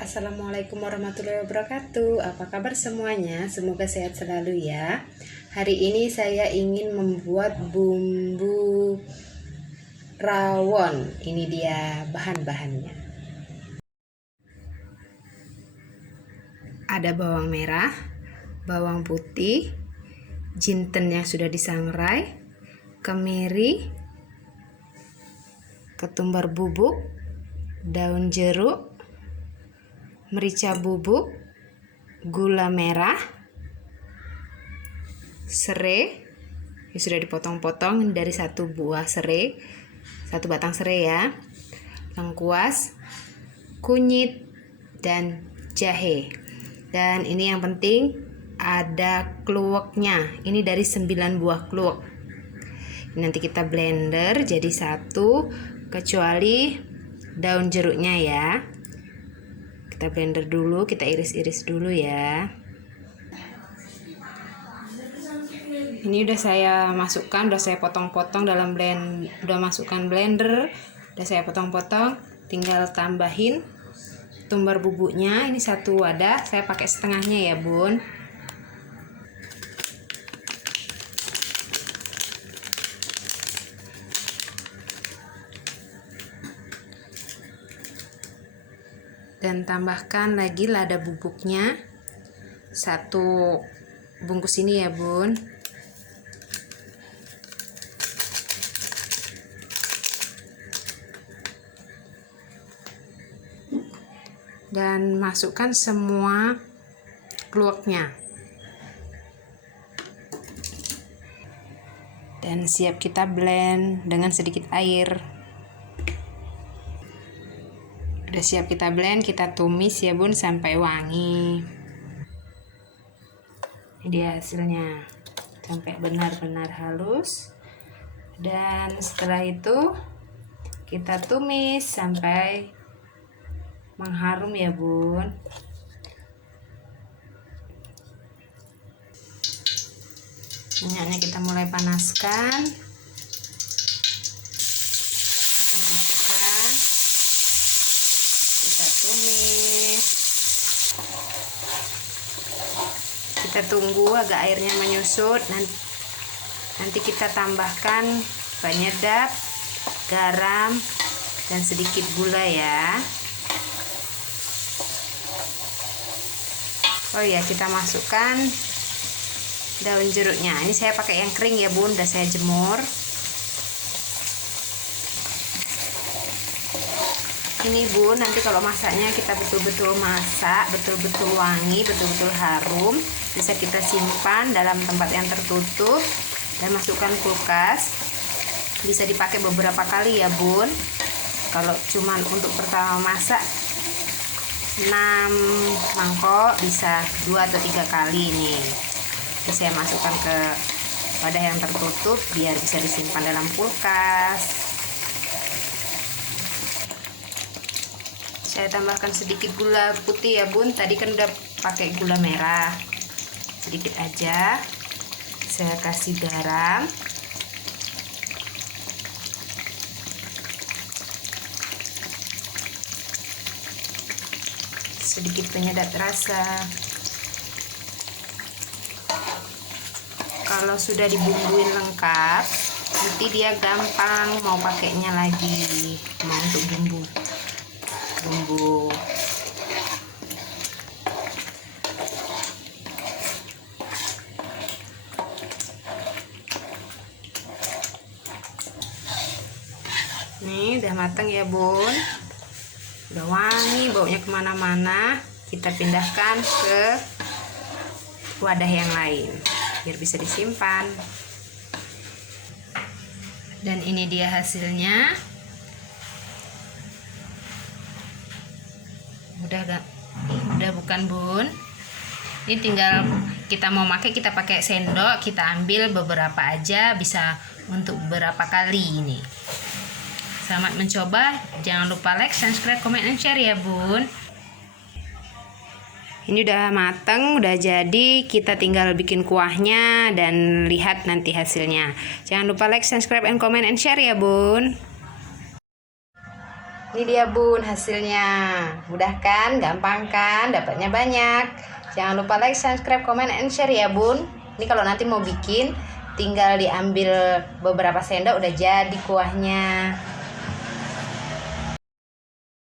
Assalamualaikum warahmatullahi wabarakatuh. Apa kabar semuanya? Semoga sehat selalu ya. Hari ini saya ingin membuat bumbu rawon. Ini dia bahan-bahannya. Ada bawang merah, bawang putih, jinten yang sudah disangrai, kemiri, ketumbar bubuk, daun jeruk, merica bubuk, gula merah, serai yang sudah dipotong-potong dari satu buah serai, satu batang serai ya, lengkuas, kunyit, dan jahe. Dan ini yang penting ada kluweknya. Ini dari 9 buah kluwek. Nanti kita blender jadi satu, kecuali daun jeruknya ya. Kita blender dulu, kita iris-iris dulu ya. Ini udah saya masukkan, udah saya potong-potong dalam udah masukkan blender, udah saya potong-potong, tinggal tambahin ketumbar bubuknya. Ini satu wadah, saya pakai setengahnya ya bun. Dan tambahkan lagi lada bubuknya, satu bungkus ini ya bun. Dan masukkan semua kluweknya. Dan siap kita blend dengan sedikit air. Udah siap kita blend, kita tumis ya bun sampai wangi. Ini dia hasilnya, sampai benar-benar halus. Dan setelah itu kita tumis sampai mengharum ya bun. Minyaknya kita mulai panaskan. Kita tumis, kita tunggu agak airnya menyusut. Nanti kita tambahkan penyedap, garam, dan sedikit gula ya. Oh ya, kita masukkan daun jeruknya. Ini saya pakai yang kering ya bun, udah saya jemur. Ini bun, nanti kalau masaknya kita betul-betul masak, betul-betul wangi, betul-betul harum. Bisa kita simpan dalam tempat yang tertutup dan masukkan kulkas. Bisa dipakai beberapa kali ya bun. Kalau cuman untuk pertama masak 6 mangkok, bisa 2 atau 3 kali nih. Jadi saya masukkan ke wadah yang tertutup biar bisa disimpan dalam kulkas. Saya tambahkan sedikit gula putih ya bun. Tadi kan udah pakai gula merah, sedikit aja. Saya kasih garam, sedikit penyedap rasa. Kalau sudah dibumbuin lengkap, nanti dia gampang mau pakainya lagi. Mau untuk bumbu nih udah matang ya bun, udah wangi, baunya kemana-mana. Kita pindahkan ke wadah yang lain biar bisa disimpan. Dan ini dia hasilnya. Udah bukan bun. Ini tinggal kita mau pakai, kita pakai sendok, kita ambil beberapa aja, bisa untuk beberapa kali ini. Selamat mencoba. Jangan lupa like, subscribe, comment, and share ya bun. Ini udah mateng, udah jadi. Kita tinggal bikin kuahnya dan lihat nanti hasilnya. Jangan lupa like, subscribe, and comment, and share ya bun. Ini dia bun hasilnya. Mudah kan? Gampang kan? Dapatnya banyak. Jangan lupa like, subscribe, comment, and share ya bun. Ini kalau nanti mau bikin tinggal diambil beberapa sendok udah jadi kuahnya.